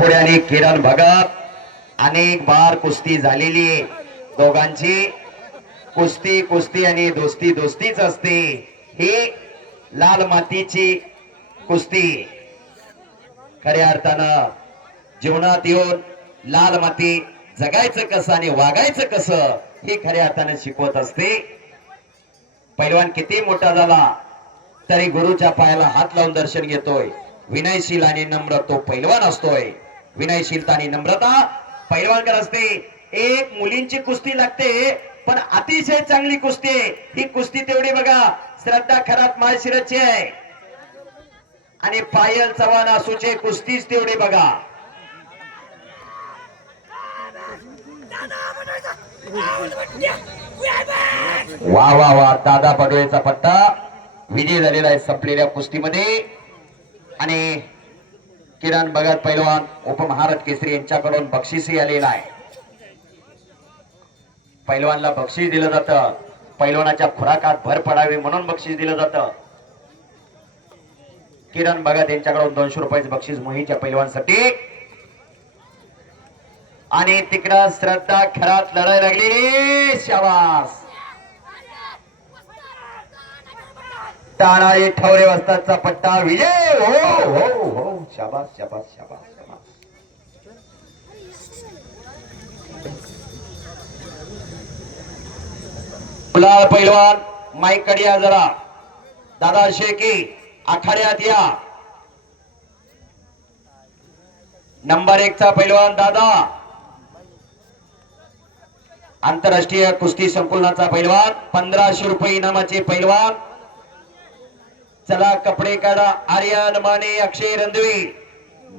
पुढ्याने किरण भगत अनेक बार कुस्ती झालेली दोघांची कुस्ती कुस्ती आणि दोस्ती दोस्तीच असते. ही लाल मातीची कुस्ती. खऱ्या अर्थानं जीवनात येऊन लाल माती जगायचं कसं आणि वागायचं कसं हे खऱ्या अर्थानं शिकवत असते. पैलवान किती मोठा झाला तरी गुरुच्या पायाला हात लावून दर्शन घेतोय. विनयशील आणि नम्र तो पैलवान असतोय. विनयशीलता आणि नम्रता. पैलवानकर असते एक मुलींची कुस्ती लागते पण अतिशय चांगली कुस्ती आहे. ही कुस्ती तेवढी बघा श्रद्धा खरात माळशिरची आहे. आणि पायल चव्हाण असूचे कुस्तीच तेवढी बघा. वा वा वा दादा पडवेचा पट्टा. विजय झालेला आहे संपलेल्या कुस्तीमध्ये. आणि किरण भगत पैलवान उपमहारत केसरी यांच्याकडून बक्षीसही आलेला आहे पैलवानला बक्षीस दिलं जातं. पैलवानाच्या खुराकात भर पडावी म्हणून बक्षीस दिलं जातं. किरण भगत यांच्याकडून दोनशे रुपयाचं बक्षीस मोहीच्या पैलवानसाठी. आणि तिकडं श्रद्धा खरात लढाई लागली. शाबास! तानाळी ठवरे वस्तादचा पट्टा. विजय! हो हो हो. शाबास शाबास शाबास शाबास. गुलाल पैलवान माईककडे या जरा. दादा शेकी आखाड्यात या. नंबर एक चा पैलवान दादा. आंतरराष्ट्रीय कुस्ती संकुलनाचा पैलवान पंधराशे रुपये इनामाचे पैलवान. चला कपडे काढा. आर्यन माने अक्षय रंधवी.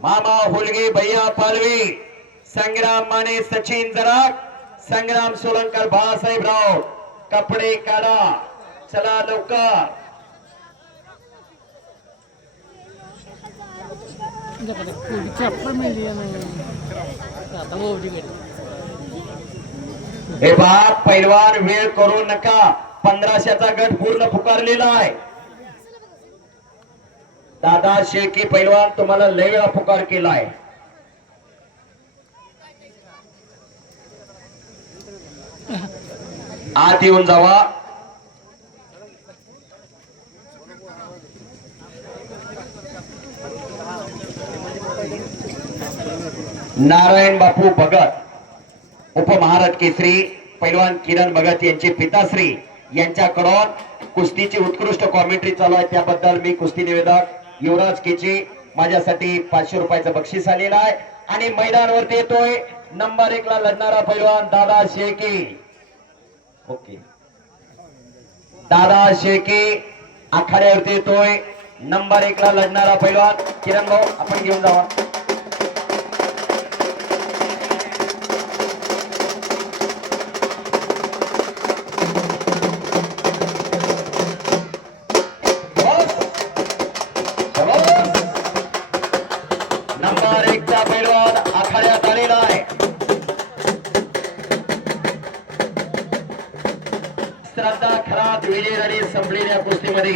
मामा हुलगे भैया पालवी. संग्राम माने सचिन जराक. संग्राम सोलंकर बाळासाहेब राव कपडे काढा. चला लवकर. हे बाप पैलवान वेळ करू नका. पंधराशेचा गट पूर्ण पुकारलेला आहे. दादा शेळकी पैलवान तुम्हाला लय वेळा पुकार आहे आत येऊन जावा. नारायण बापू भगत उपमहाराज केसरी पैलवान किरण भगत यांचे पिताश्री यांच्याकडून कुस्तीची उत्कृष्ट कॉमेंट्री चालू आहे. त्याबद्दल मी कुस्ती निवेदक युवराज केचे माझ्यासाठी पाचशे रुपयाचं बक्षीस आलेलं आहे. आणि मैदानावरती येतोय नंबर एक ला लढणारा पैलवान दादा शेके. ओके. दादा शेके आखाड्यावरती येतोय. नंबर एक ला लढणारा पैलवान किरण भाऊ आपण घेऊन जावा. नंबर एक चा पेडवाद आखाड्यात आलेला आहे श्रद्धा खरात विजय झाली संपलेल्या कुस्तीमध्ये.